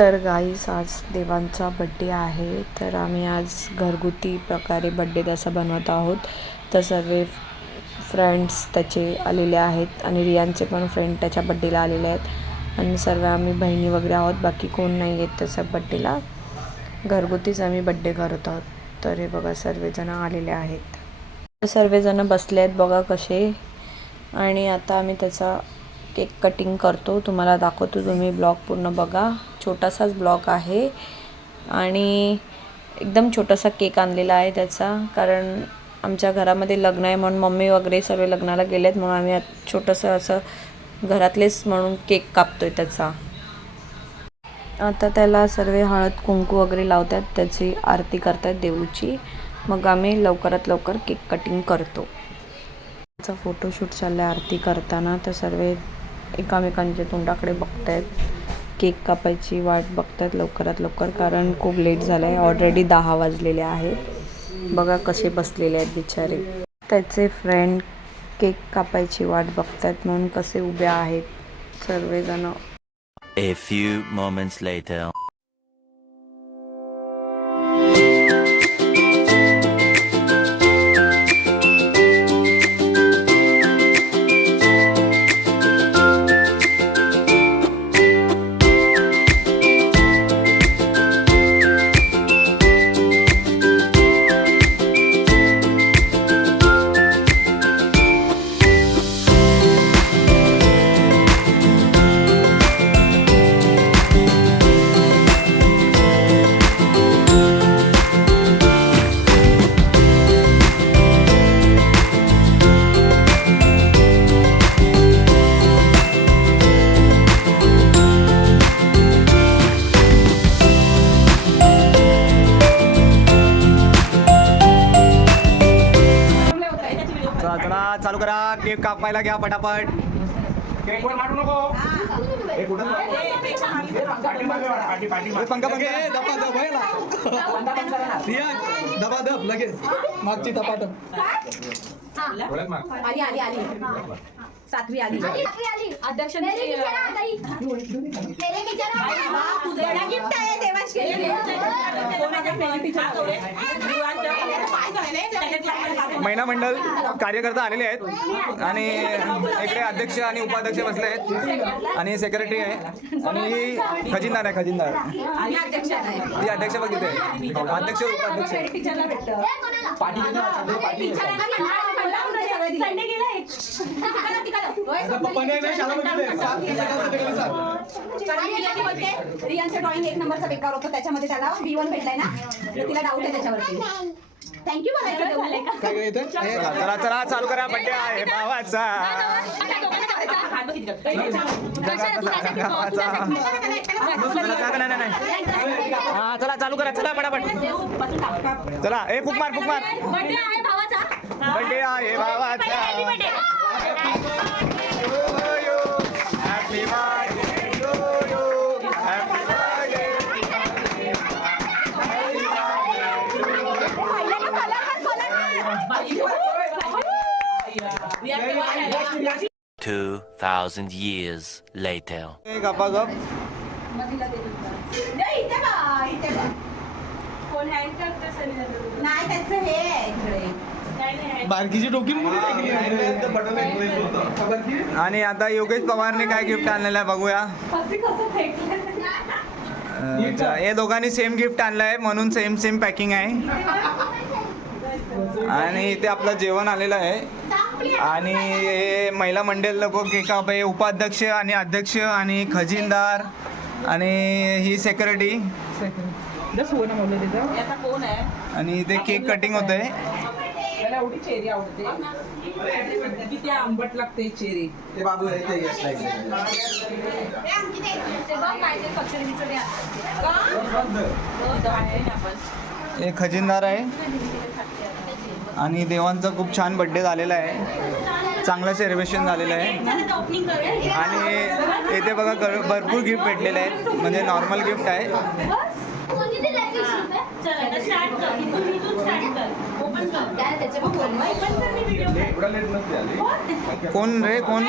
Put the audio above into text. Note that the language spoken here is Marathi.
तर गाईस आज देवांचा बड्डे आहे, तर आम्ही आज घरगुती प्रकारे बड्डे त्याचा बनवत आहोत. तर सर्व फ्रेंड्स त्याचे आलेले आहेत आणि रियांचे पण फ्रेंड त्याच्या बड्डेला आलेले आहेत आणि सर्व आम्ही बहिणी वगैरे आहोत. बाकी कोण नाही आहेत त्याच्या बड्डेला. घरगुतीच आम्ही बड्डे करत आहोत. तर हे बघा सर्वजण आलेले आहेत. सर्वजण बसले आहेत बघा कसे. आणि आता आम्ही त्याचा केक कटिंग करतो. तुम्हाला दाखवतो, तुम्ही ब्लॉग पूर्ण बघा. छोटासाच ब्लॉग आहे आणि एकदम छोटासा केक आणलेला आहे त्याचा, कारण आमच्या घरामध्ये लग्न आहे म्हणून मम्मी वगैरे सर्व लग्नाला गेलेत, म्हणून आम्ही छोटंसं असं घरातलेच म्हणून केक कापतोय त्याचा. आता त्याला सर्व हळद कुंकू वगैरे लावतात, त्याची आरती करतात देऊची. मग आम्ही लवकरात लवकर केक कटिंग करतो. त्याचा फोटोशूट चालला आहे आरती करताना. तर सर्व एकामेकांच्या तोंडाकडे बघत आहेत, केक कापायची वाट बघतात लवकरात लवकर, कारण खूप लेट झालं आहे. ऑलरेडी 10 वाजलेले आहेत. बघा कसे बसलेले आहेत बिचारे. त्याचे फ्रेंड केक कापायची वाट बघतात म्हणून कसे उभे आहेत सर्वजण. A few moments later. चला चालू करा, केक कापायला घ्या पटापट. केक वर मारू नको. पंखा दबा दब लगेच मागची दबादब. आली आली आली सातवी आली अध्यक्ष महिला मंडळ कार्यकर्ता आलेले आहेत आणि इकडे अध्यक्ष आणि उपाध्यक्ष बसले आहेत आणि सेक्रेटरी आहे आणि खजिनदार आहे. खजिनदार ती अध्यक्ष बघ तिथे, अध्यक्ष उपाध्यक्ष. रियांचं ड्रॉइंग 1 नंबरचा बेकार होतं, त्याच्यामध्ये त्याला B1 भेटलाय ना, तर तिला डाऊट आहे त्याच्यावरती. थँक्यू चला चला चालू करा, बड्डे आहे भावाचा. हा चला चालू करा, चला पटापट चला. ए फुक मार फुक मार. बर्थडे आहे भावाचा. बड्डे आहे भावाचा. Happy birthday to you. Happy birthday. 2,000 years later. गप्पा गप. नाही त्याचं हे आहे बारकीची डोकी. आणि आता योगेश पवारने काय गिफ्ट आणलेलं आहे बघूया. हे दोघांनी सेम गिफ्ट आणलं आहे म्हणून सेम सेम पॅकिंग आहे. आणि इथे आपलं जेवण आलेलं आहे आणि हे महिला मंडळ लोक केक हे उपाध्यक्ष आणि अध्यक्ष आणि खजिनदार आणि ही सेक्रेटरी आणि इथे केक कटिंग होत आहे. एवढी चेरी आवडते, किती आंबट लागते चेरी. ते बाबू हे खजिनदार आहे आणि देवांचा खूप छान बड्डे झालेला आहे, चांगलं सेलिब्रेशन झालेलं आहे. आणि इथे बघा भरपूर गिफ्ट भेटलेले आहेत, म्हणजे नॉर्मल गिफ्ट आहे. कोण रे कोण.